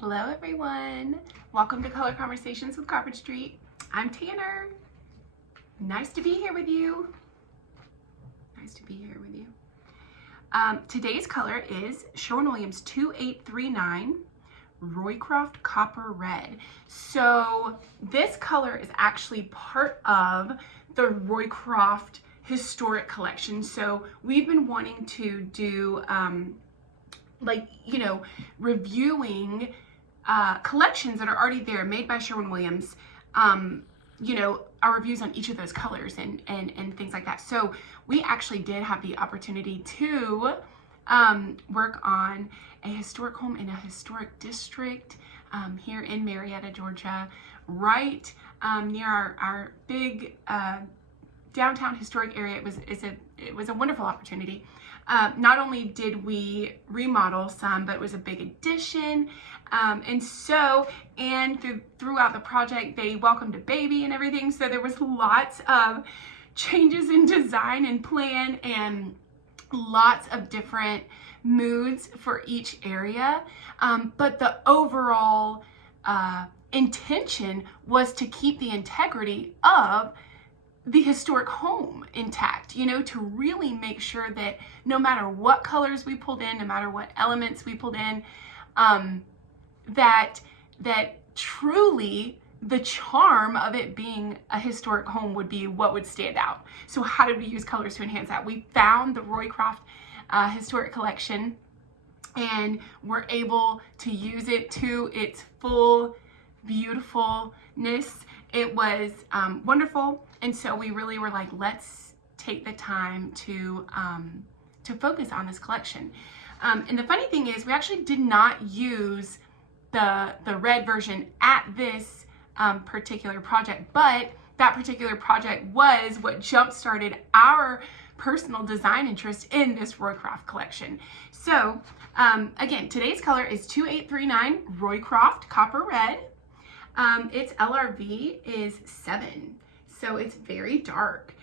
Hello everyone, welcome to Color Conversations with Crawford Street. I'm Tanner. Nice to be here with you. Today's color is Sherwin-Williams 2839 Roycroft Copper Red. So this color is actually part of the Roycroft historic collection. So we've been wanting to do reviewing collections that are already there made by Sherwin-Williams, our reviews on each of those colors and things like that. So we actually did have the opportunity to work on a historic home in a historic district here in Marietta, Georgia, right near our big downtown historic area. It was a wonderful opportunity. Not only did we remodel some, but it was a big addition. Throughout the project, they welcomed a baby and everything. So there was lots of changes in design and plan and lots of different moods for each area. But the overall intention was to keep the integrity of the historic home intact, to really make sure that no matter what colors we pulled in, no matter what elements we pulled in, that truly the charm of it being a historic home would be what would stand out. So how did we use colors to enhance that? We found the Roycroft historic collection and we're able to use it to its full beautifulness. It was wonderful. And so we really were like, let's take the time to focus on this collection. And the funny thing is we actually did not use the red version at this particular project, but that particular project was what jump-started our personal design interest in this Roycroft collection. So again, today's color is 2839 Roycroft Copper Red. Its LRV is 7, so it's very dark,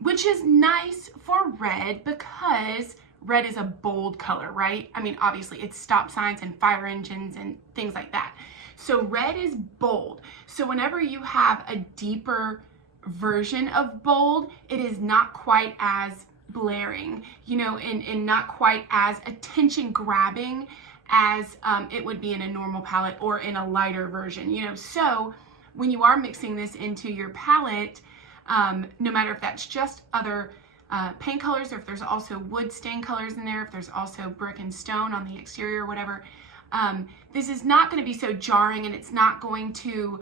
which is nice for red because red is a bold color, right? I mean, obviously it's stop signs and fire engines and things like that. So red is bold. So whenever you have a deeper version of bold, it is not quite as blaring, and not quite as attention grabbing as it would be in a normal palette or in a lighter version, So when you are mixing this into your palette, no matter if that's just other paint colors, or if there's also wood stain colors in there, if there's also brick and stone on the exterior or whatever, this is not going to be so jarring, and it's not going to,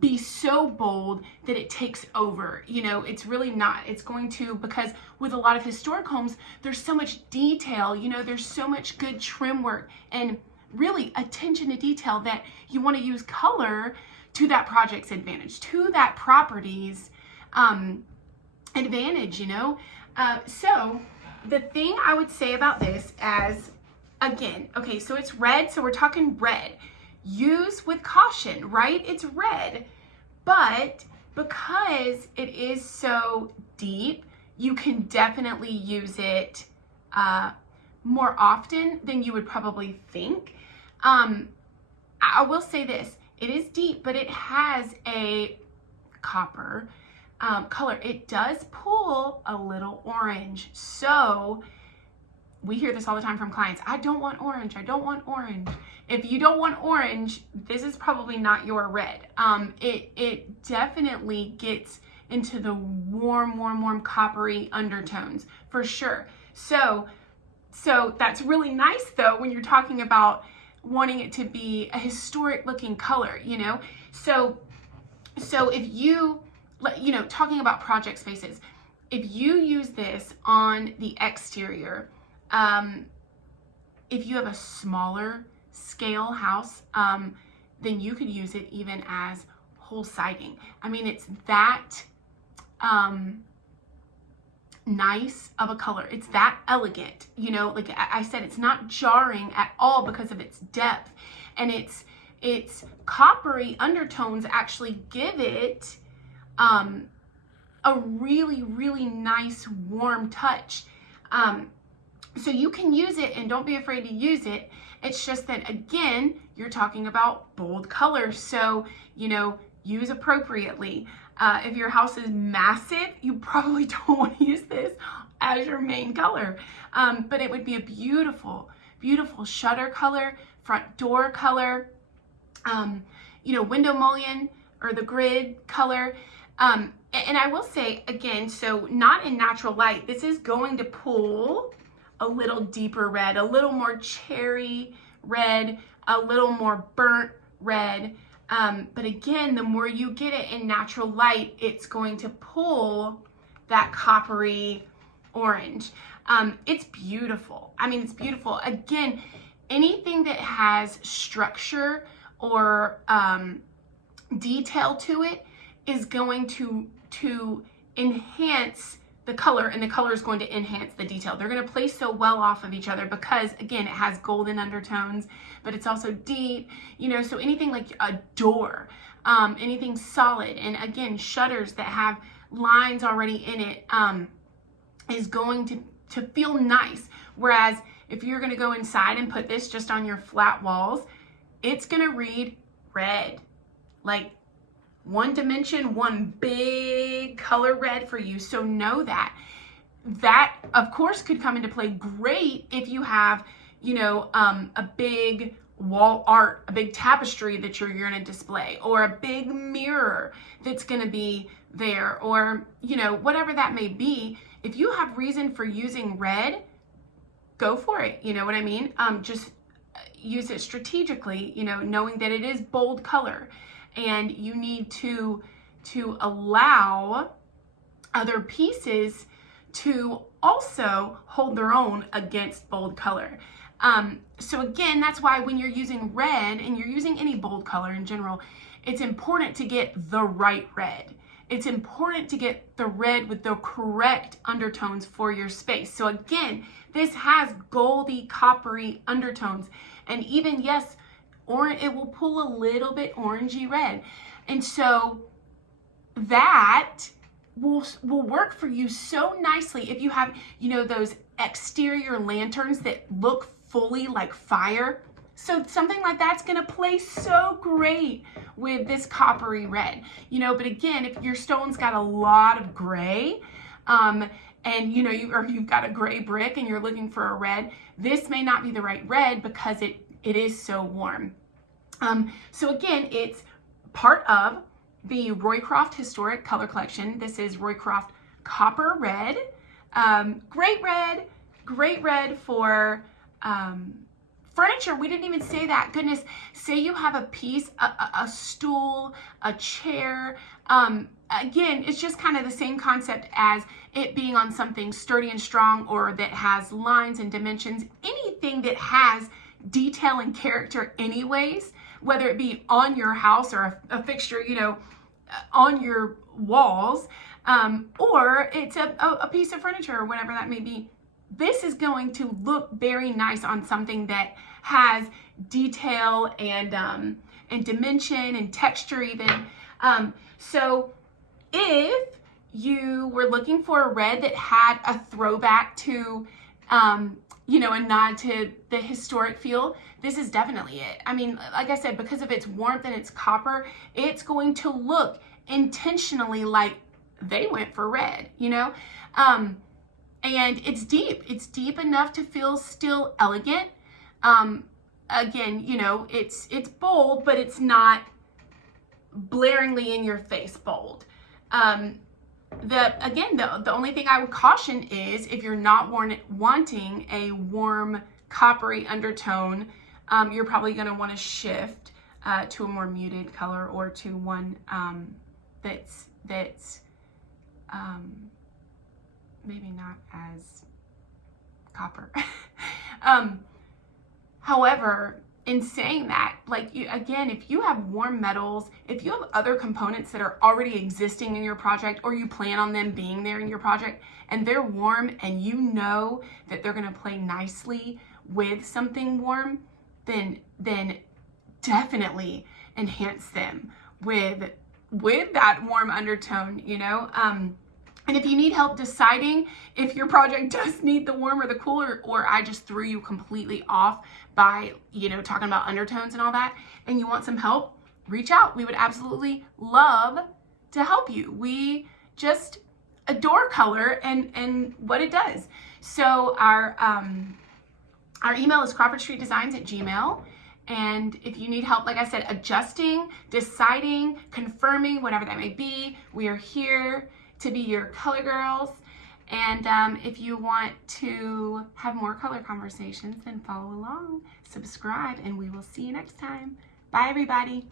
be so bold that it takes over. It's really not. It's going to, because with a lot of historic homes, there's so much detail, there's so much good trim work and really attention to detail that you want to use color to that project's advantage, to that property's advantage, So the thing I would say about this as, again, okay, so it's red, so we're talking red. Use with caution, right? It's red, but because it is so deep, you can definitely use it more often than you would probably think. I will say this, it is deep, but it has a copper color. It does pull a little orange. So we hear this all the time from clients. I don't want orange. I don't want orange. If you don't want orange, this is probably not your red. It definitely gets into the warm, coppery undertones for sure. So that's really nice though, when you're talking about wanting it to be a historic looking color, So if you, talking about project spaces, if you use this on the exterior, if you have a smaller scale house, then you could use it even as whole siding. I mean, it's that nice of a color. It's that elegant, like I said, it's not jarring at all because of its depth, and its coppery undertones actually give it a really nice warm touch. So you can use it, and don't be afraid to use it. It's just that, again, you're talking about bold colors. So, you know, use appropriately. If your house is massive, you probably don't want to use this as your main color. But it would be a beautiful, beautiful shutter color, front door color, you know, window mullion or the grid color. And I will say again, so not in natural light, this is going to pull a little deeper red, a little more cherry red, a little more burnt red. But again, the more you get it in natural light, it's going to pull that coppery orange. It's beautiful. I mean, it's beautiful. Again, anything that has structure or detail to it is going to enhance the color, and the color is going to enhance the detail. They're going to play so well off of each other because, again, it has golden undertones, but it's also deep, you know, so anything like a door, anything solid, and again, shutters that have lines already in it is going to feel nice. Whereas if you're going to go inside and put this just on your flat walls, it's going to read red, like one dimension, one big color red for you. So know that. That, of course, could come into play great if you have, you know, a big wall art, a big tapestry that you're going to display, or a big mirror that's going to be there, or, you know, whatever that may be. If you have reason for using red, go for it. You know what I mean? Just use it strategically, you know, knowing that it is bold color. And you need to allow other pieces to also hold their own against bold color. So again, that's why when you're using red, and you're using any bold color in general, it's important to get the right red. It's important to get the red with the correct undertones for your space. So again, this has goldy, coppery undertones. And even, yes, it will pull a little bit orangey red. And so that will work for you so nicely if you have, you know, those exterior lanterns that look fully like fire. So something like that's going to play so great with this coppery red, you know. But again, if your stone's got a lot of gray, and you know, you've got a gray brick and you're looking for a red, this may not be the right red because it is so warm. So again, it's part of the ROYCROFT Historic Color Collection. This is ROYCROFT Copper Red. Great red for furniture. We didn't even say that. Goodness, say you have a piece, a stool, a chair. Again, it's just kind of the same concept as it being on something sturdy and strong, or that has lines and dimensions. Anything that has detail and character anyways, whether it be on your house or a fixture, you know, on your walls, or it's a piece of furniture or whatever that may be. This is going to look very nice on something that has detail and dimension and texture even. So if you were looking for a red that had a throwback to, you know, a nod to the historic feel, this is definitely it. I mean, like I said, because of its warmth and its copper, it's going to look intentionally like they went for red, you know? And it's deep. It's deep enough to feel still elegant. Again, you know, it's bold, but it's not blaringly in your face bold. The only thing I would caution is if you're not wanting a warm coppery undertone, you're probably going to want to shift to a more muted color, or to one that's maybe not as copper. However, in saying that, like, again, if you have warm metals, if you have other components that are already existing in your project, or you plan on them being there in your project, and they're warm, and you know that they're going to play nicely with something warm, then definitely enhance them with that warm undertone, you know. And if you need help deciding if your project does need the warm or the cool, or I just threw you completely off by, talking about undertones and all that, and you want some help, reach out. We would absolutely love to help you. We just adore color and what it does. So our email is crawfordstreetdesigns@gmail.com. And if you need help, like I said, adjusting, deciding, confirming, whatever that may be, we are here to be your color girls. And if you want to have more color conversations, then follow along, subscribe, and we will see you next time. Bye, everybody.